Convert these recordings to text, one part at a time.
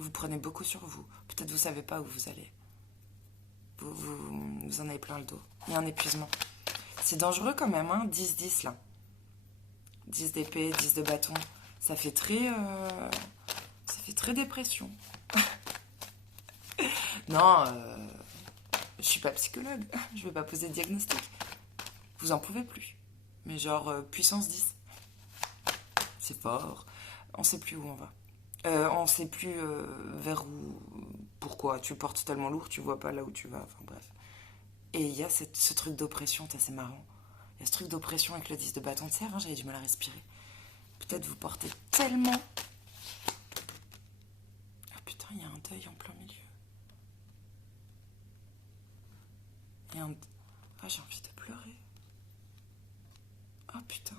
Vous prenez beaucoup sur vous. Peut-être vous savez pas où vous allez. Vous en avez plein le dos. Il y a un épuisement. C'est dangereux quand même, hein, 10-10 là. 10 d'épée, 10 de bâton. Ça fait très dépression. Non, je suis pas psychologue. Je vais pas poser de diagnostic. Vous en pouvez plus. Mais genre puissance 10. C'est fort. On sait plus où on va. On sait plus vers où... Pourquoi tu portes tellement lourd, tu vois pas là où tu vas. Enfin bref. Et il y a ce truc d'oppression, c'est marrant. Il y a ce truc d'oppression avec le 10 de bâton. Tu sais, avant j'avais du mal à respirer. Peut-être vous portez tellement... Ah putain, il y a un deuil en plein milieu. Il y a un... Ah, j'ai envie de pleurer. Ah putain.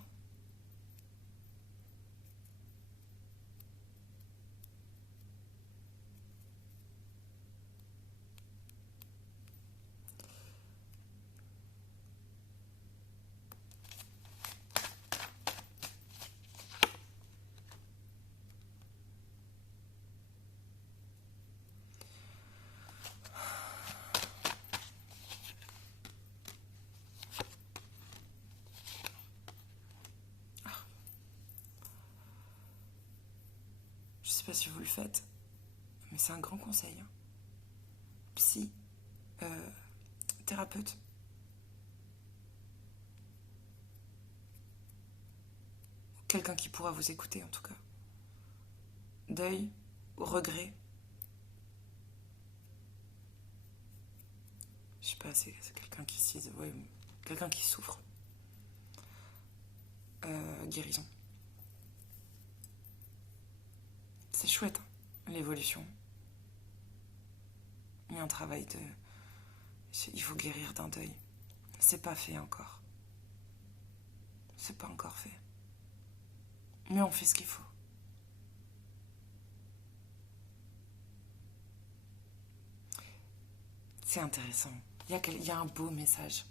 Je sais pas si vous le faites, mais c'est un grand conseil. Hein. Psy, thérapeute. Quelqu'un qui pourra vous écouter en tout cas. Deuil, regret. Je sais pas, c'est quelqu'un qui ouais, quelqu'un qui souffre. Guérison. C'est chouette, hein, l'évolution. Il y a un travail de... Il faut guérir d'un deuil. C'est pas fait encore. C'est pas encore fait. Mais on fait ce qu'il faut. C'est intéressant. Il y a un beau message.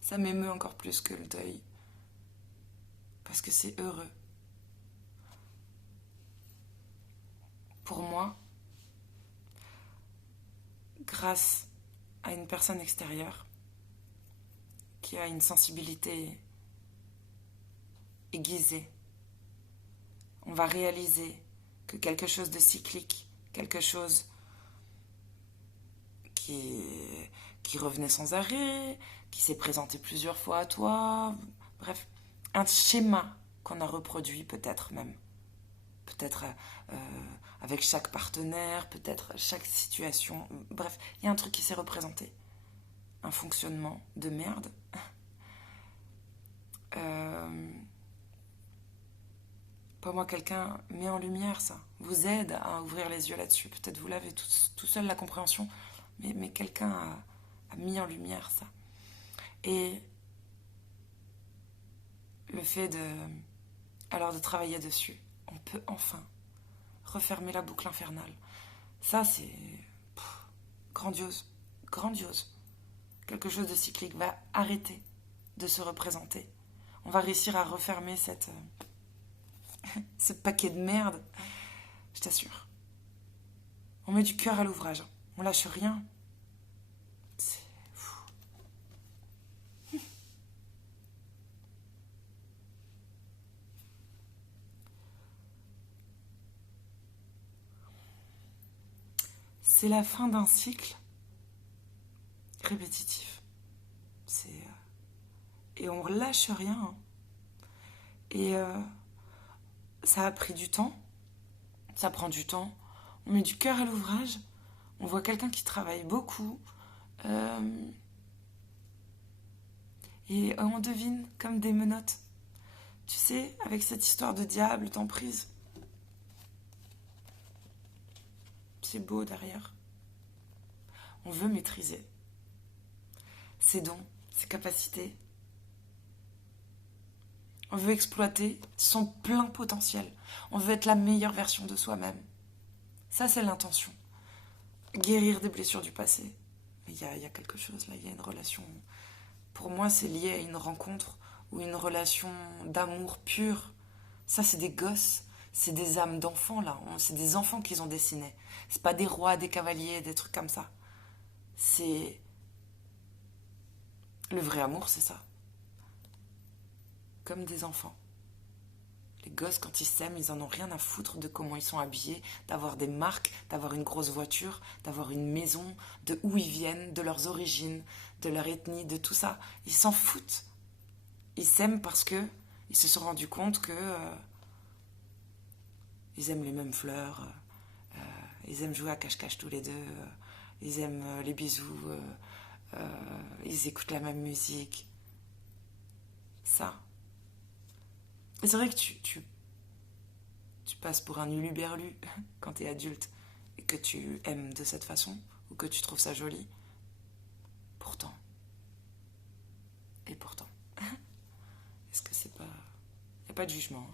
Ça m'émeut encore plus que le deuil. Parce que c'est heureux. Pour moi, grâce à une personne extérieure qui a une sensibilité aiguisée, on va réaliser que quelque chose de cyclique, quelque chose qui revenait sans arrêt, qui s'est présenté plusieurs fois à toi, bref, un schéma qu'on a reproduit peut-être même. Peut-être avec chaque partenaire, peut-être chaque situation. Bref, il y a un truc qui s'est représenté. Un fonctionnement de merde. Pour moi, quelqu'un met en lumière ça, vous aide à ouvrir les yeux là-dessus. Peut-être vous l'avez tout seul la compréhension, mais quelqu'un a mis en lumière ça. Et le fait de travailler dessus, on peut enfin refermer la boucle infernale. Ça, c'est grandiose, grandiose. Quelque chose de cyclique va arrêter de se représenter. On va réussir à refermer ce paquet de merde. Je t'assure. On met du cœur à l'ouvrage. On lâche rien. C'est fou. C'est la fin d'un cycle répétitif. Et on lâche rien. Hein. Et ça a pris du temps. Ça prend du temps. On met du cœur à l'ouvrage. On voit quelqu'un qui travaille beaucoup. Et on devine comme des menottes. Tu sais, avec cette histoire de diable, d'emprise. C'est beau derrière. On veut maîtriser ses dons, ses capacités. On veut exploiter son plein potentiel. On veut être la meilleure version de soi-même. Ça, c'est l'intention. Guérir des blessures du passé. Mais il y a quelque chose là, il y a une relation. Pour moi, c'est lié à une rencontre ou une relation d'amour pur. Ça, c'est des gosses. C'est des âmes d'enfants, là. C'est des enfants qu'ils ont dessinés. C'est pas des rois, des cavaliers, des trucs comme ça. C'est... Le vrai amour, c'est ça. Comme des enfants. Les gosses, quand ils s'aiment, ils en ont rien à foutre de comment ils sont habillés, d'avoir des marques, d'avoir une grosse voiture, d'avoir une maison, de où ils viennent, de leurs origines, de leur ethnie, de tout ça. Ils s'en foutent. Ils s'aiment parce que ils se sont rendus compte que ils aiment les mêmes fleurs, ils aiment jouer à cache-cache tous les deux, ils aiment les bisous, ils écoutent la même musique. Ça. Et c'est vrai que tu passes pour un uluberlu quand t'es adulte et que tu aimes de cette façon ou que tu trouves ça joli. Pourtant. Et pourtant. Est-ce que c'est pas... Il n'y a pas de jugement.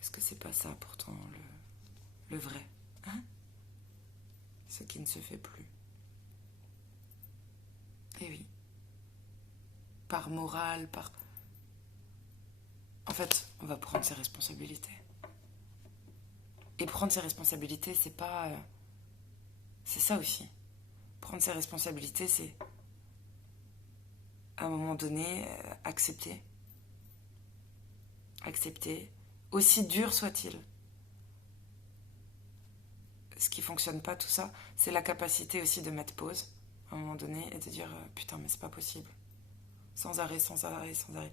Est-ce que c'est pas ça pourtant le vrai, ce qui ne se fait plus? Eh oui. Par morale, par... En fait, on va prendre ses responsabilités. Et prendre ses responsabilités, c'est pas... C'est ça aussi. Prendre ses responsabilités, c'est... À un moment donné, accepter. Accepter. Aussi dur soit-il. Ce qui fonctionne pas, tout ça, c'est la capacité aussi de mettre pause, à un moment donné, et de dire putain, mais c'est pas possible. Sans arrêt, sans arrêt, sans arrêt.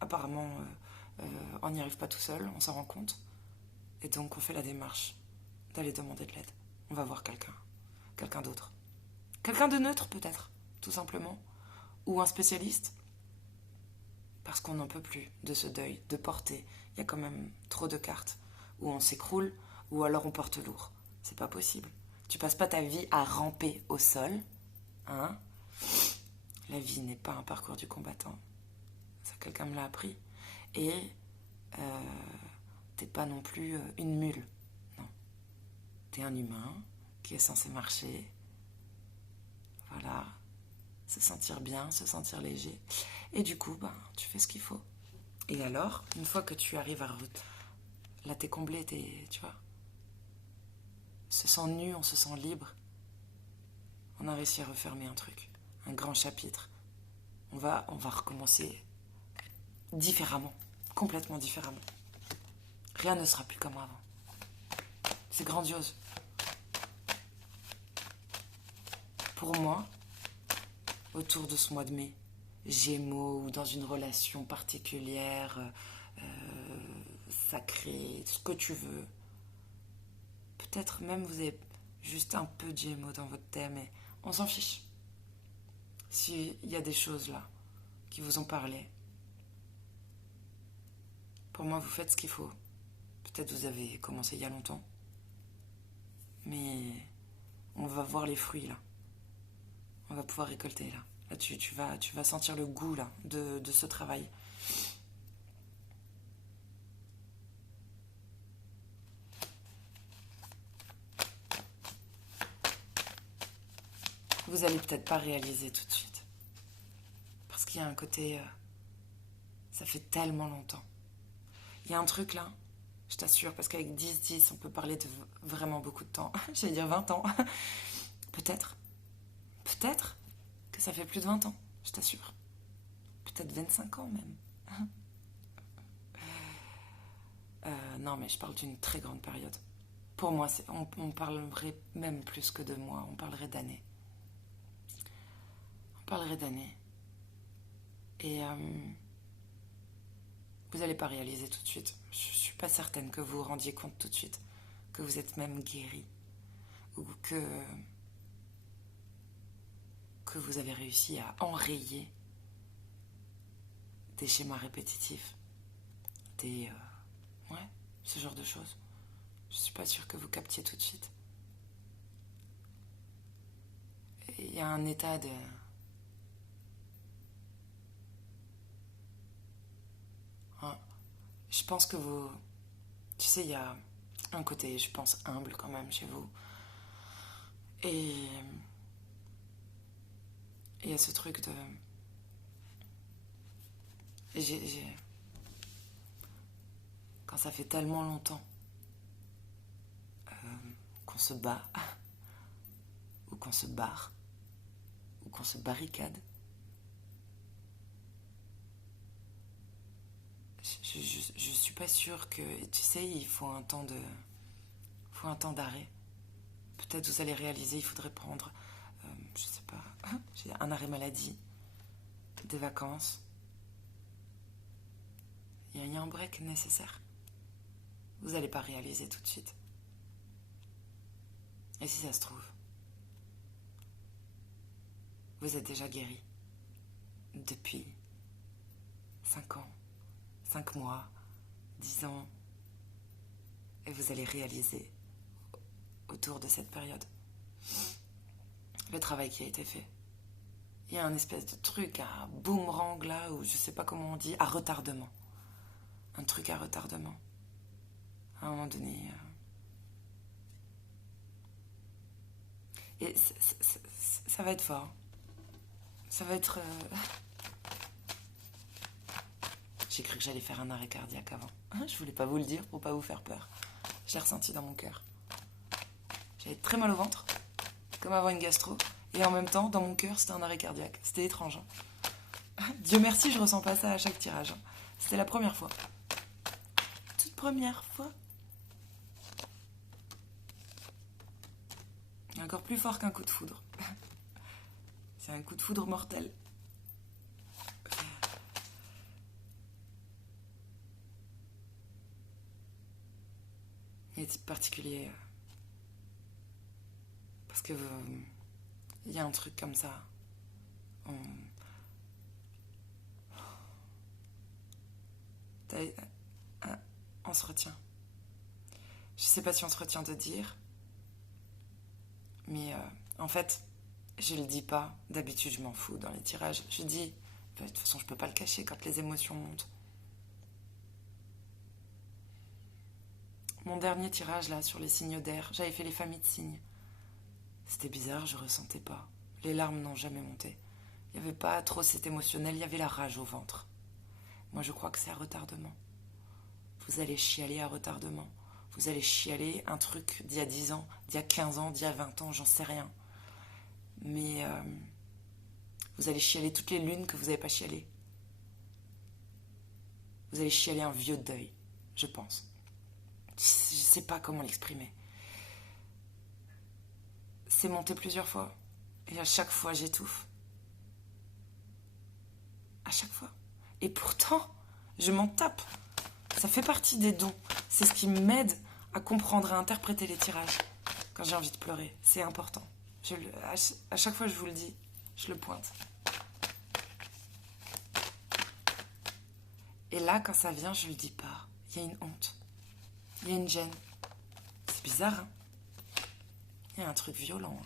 Apparemment, on n'y arrive pas tout seul, on s'en rend compte. Et donc, on fait la démarche d'aller demander de l'aide. On va voir quelqu'un. Quelqu'un d'autre. Quelqu'un de neutre, peut-être, tout simplement. Ou un spécialiste. Parce qu'on n'en peut plus de ce deuil, de porter. Il y a quand même trop de cartes. Où on s'écroule, ou alors on porte lourd. C'est pas possible. Tu passes pas ta vie à ramper au sol. Hein? La vie n'est pas un parcours du combattant. Ça, quelqu'un me l'a appris. Et t'es pas non plus une mule. Non. T'es un humain qui est censé marcher. Voilà. Se sentir bien, se sentir léger. Et du coup, ben, tu fais ce qu'il faut. Et alors, une fois que tu arrives à... Là, t'es comblé, tu vois. On se sent nu, on se sent libre. On a réussi à refermer un truc. Un grand chapitre. On va recommencer différemment. Complètement différemment. Rien ne sera plus comme avant. C'est grandiose. Pour moi, autour de ce mois de mai, Gémeaux ou dans une relation particulière, sacrée, ce que tu veux. Peut-être même vous avez juste un peu de Gémeaux dans votre thème et on s'en fiche. S'il y a des choses là qui vous ont parlé, pour moi vous faites ce qu'il faut. Peut-être vous avez commencé il y a longtemps, mais on va voir les fruits là. On va pouvoir récolter là. Là, tu vas sentir le goût là, de ce travail. Vous allez peut-être pas réaliser tout de suite. Parce qu'il y a un côté... ça fait tellement longtemps. Il y a un truc là, je t'assure, parce qu'avec 10-10, on peut parler de vraiment beaucoup de temps. J'allais dire 20 ans. Peut-être que ça fait plus de 20 ans, je t'assure. Peut-être 25 ans même. Non, mais je parle d'une très grande période. Pour moi, on parlerait même plus que de mois, on parlerait d'années. On parlerait d'années. Et vous n'allez pas réaliser tout de suite. Je ne suis pas certaine que vous vous rendiez compte tout de suite. Que vous êtes même guéri. Ou que vous avez réussi à enrayer des schémas répétitifs. Ouais, ce genre de choses. Je suis pas sûre que vous captiez tout de suite. Il y a un état de... Je pense que vous... Tu sais, il y a un côté, je pense, humble quand même chez vous. Et il y a ce truc de... quand ça fait tellement longtemps qu'on se bat, ou qu'on se barre, ou qu'on se barricade. Je suis pas sûre que... Tu sais, il faut un temps d'arrêt. Peut-être vous allez réaliser, il faudrait prendre, je sais pas, j'ai un arrêt maladie, des vacances. Il y a un break nécessaire. Vous n'allez pas réaliser tout de suite. Et si ça se trouve, vous êtes déjà guéri depuis 5 ans, 5 mois, 10 ans, et vous allez réaliser autour de cette période le travail qui a été fait. Il y a un espèce de truc à boomerang là, ou je sais pas comment on dit, à retardement. Un truc à retardement. À un moment donné. Et ça va être fort. Ça va être... J'ai cru que j'allais faire un arrêt cardiaque avant. Je voulais pas vous le dire pour pas vous faire peur. Je l'ai ressenti dans mon cœur. J'avais très mal au ventre, comme avant une gastro. Et en même temps, dans mon cœur, c'était un arrêt cardiaque. C'était étrange. Dieu merci, je ressens pas ça à chaque tirage. C'était la première fois. Toute première fois. Encore plus fort qu'un coup de foudre. C'est un coup de foudre mortel. Il est particulier. Parce que il y a un truc comme ça. On se retient. Je sais pas si on se retient de dire, mais en fait, je le dis pas. D'habitude, je m'en fous dans les tirages. Je dis, de toute façon, je peux pas le cacher quand les émotions montent. Mon dernier tirage là sur les signes d'air, j'avais fait les familles de signes. C'était bizarre, je ressentais pas. Les larmes n'ont jamais monté. Il n'y avait pas trop cet émotionnel, il y avait la rage au ventre. Moi, je crois que c'est à retardement. Vous allez chialer à retardement. Vous allez chialer un truc d'il y a 10 ans, d'il y a 15 ans, d'il y a 20 ans, j'en sais rien. Mais vous allez chialer toutes les lunes que vous n'avez pas chialé. Vous allez chialer un vieux deuil, je pense. Je sais pas comment l'exprimer. C'est monté plusieurs fois. Et à chaque fois, j'étouffe. À chaque fois. Et pourtant, je m'en tape. Ça fait partie des dons. C'est ce qui m'aide à comprendre, à interpréter les tirages. Quand j'ai envie de pleurer, c'est important. À chaque fois, je vous le dis, je le pointe. Et là, quand ça vient, je le dis pas. Il y a une honte. Il y a une gêne. C'est bizarre, hein? Il y a un truc violent.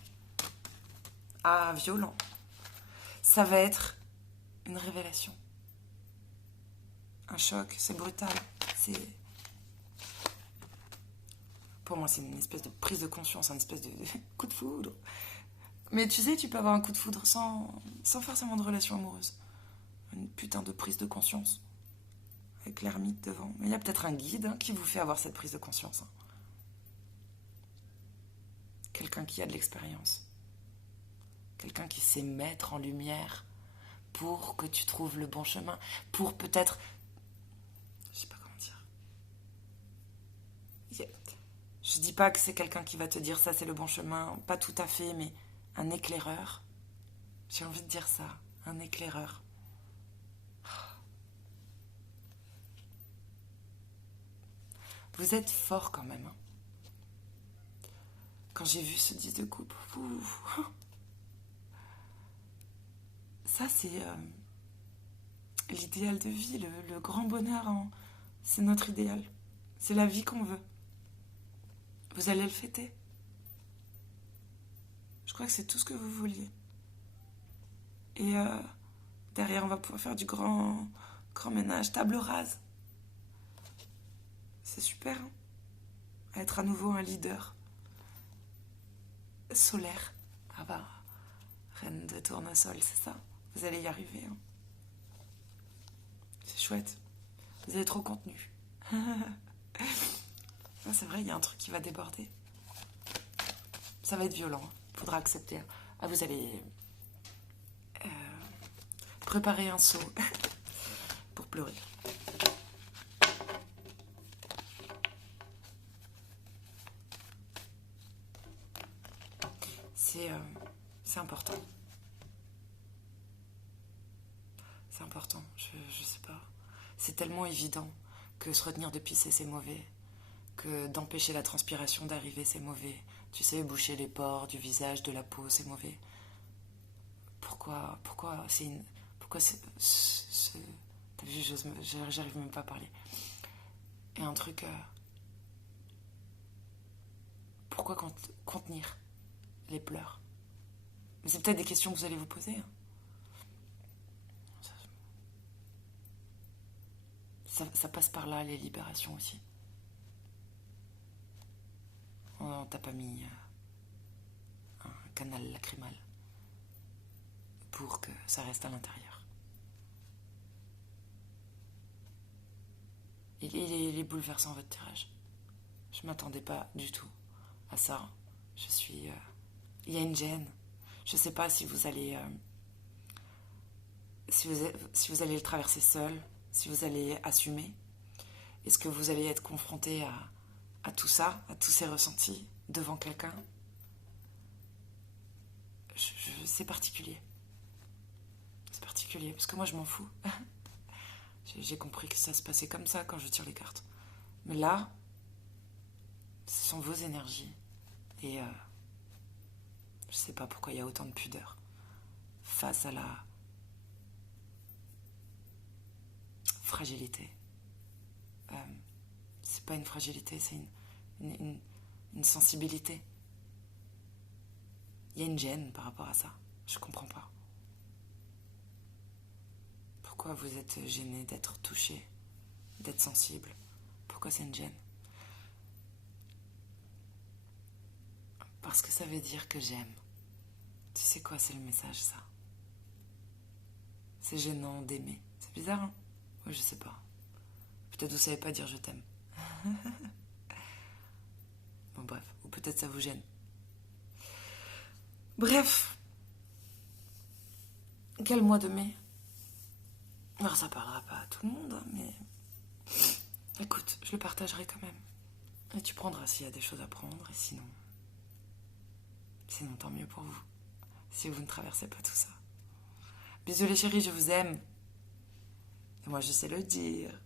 Ah, violent. Ça va être une révélation. Un choc, c'est brutal. Pour moi, c'est une espèce de prise de conscience, un espèce de coup de foudre. Mais tu sais, tu peux avoir un coup de foudre sans forcément de relation amoureuse. Une putain de prise de conscience. Avec l'ermite devant. Mais il y a peut-être un guide qui vous fait avoir cette prise de conscience. Quelqu'un qui a de l'expérience. Quelqu'un qui sait mettre en lumière pour que tu trouves le bon chemin. Pour peut-être... Je sais pas comment dire. Je dis pas que c'est quelqu'un qui va te dire ça c'est le bon chemin. Pas tout à fait, mais un éclaireur. J'ai envie de dire ça. Un éclaireur. Vous êtes fort quand même. Hein. Quand j'ai vu ce 10 de coupe, ça c'est l'idéal de vie, le grand bonheur. Hein. C'est notre idéal. C'est la vie qu'on veut. Vous allez le fêter. Je crois que c'est tout ce que vous vouliez. Et derrière, on va pouvoir faire du grand ménage, table rase. C'est super, hein, être à nouveau un leader solaire. Ah bah, reine de tournesol, c'est ça. Vous allez y arriver. Hein. C'est chouette. Vous avez trop contenu. Ah, c'est vrai, il y a un truc qui va déborder. Ça va être violent. Faudra accepter. Ah, vous allez préparer un seau pour pleurer. C'est important. C'est important, je sais pas. C'est tellement évident que se retenir de pisser, c'est mauvais. Que d'empêcher la transpiration d'arriver, c'est mauvais. Tu sais, boucher les pores du visage, de la peau, c'est mauvais. Pourquoi c'est une... Pourquoi t'as vu, j'arrive même pas à parler. Et un truc... pourquoi contenir les pleurs? Mais c'est peut-être des questions que vous allez vous poser. Hein. Ça passe par là, les libérations aussi. On t'a pas mis un canal lacrymal pour que ça reste à l'intérieur. Il est bouleversant votre tirage. Je m'attendais pas du tout à ça. Je suis... il y a une gêne. Je sais pas si vous allez... si vous allez le traverser seul, si vous allez assumer. Est-ce que vous allez être confronté à tout ça, à tous ces ressentis devant quelqu'un? C'est particulier. C'est particulier, parce que moi je m'en fous. J'ai compris que ça se passait comme ça quand je tire les cartes. Mais là, ce sont vos énergies. Et je sais pas pourquoi il y a autant de pudeur face à la fragilité. C'est pas une fragilité, c'est une sensibilité. Il y a une gêne par rapport à ça. Je comprends pas. Pourquoi vous êtes gêné d'être touché, d'être sensible? Pourquoi c'est une gêne? Parce que ça veut dire que j'aime. Tu sais quoi, c'est le message, ça. C'est gênant d'aimer. C'est bizarre, hein? Oui, je sais pas. Peut-être vous savez pas dire je t'aime. Bon, bref. Ou peut-être ça vous gêne. Bref. Quel mois de mai? Alors, ça parlera pas à tout le monde, hein, mais... Écoute, je le partagerai quand même. Et tu prendras s'il y a des choses à prendre, et sinon... Sinon, tant mieux pour vous. Si vous ne traversez pas tout ça. Bisous les chéris, je vous aime. Et moi, je sais le dire.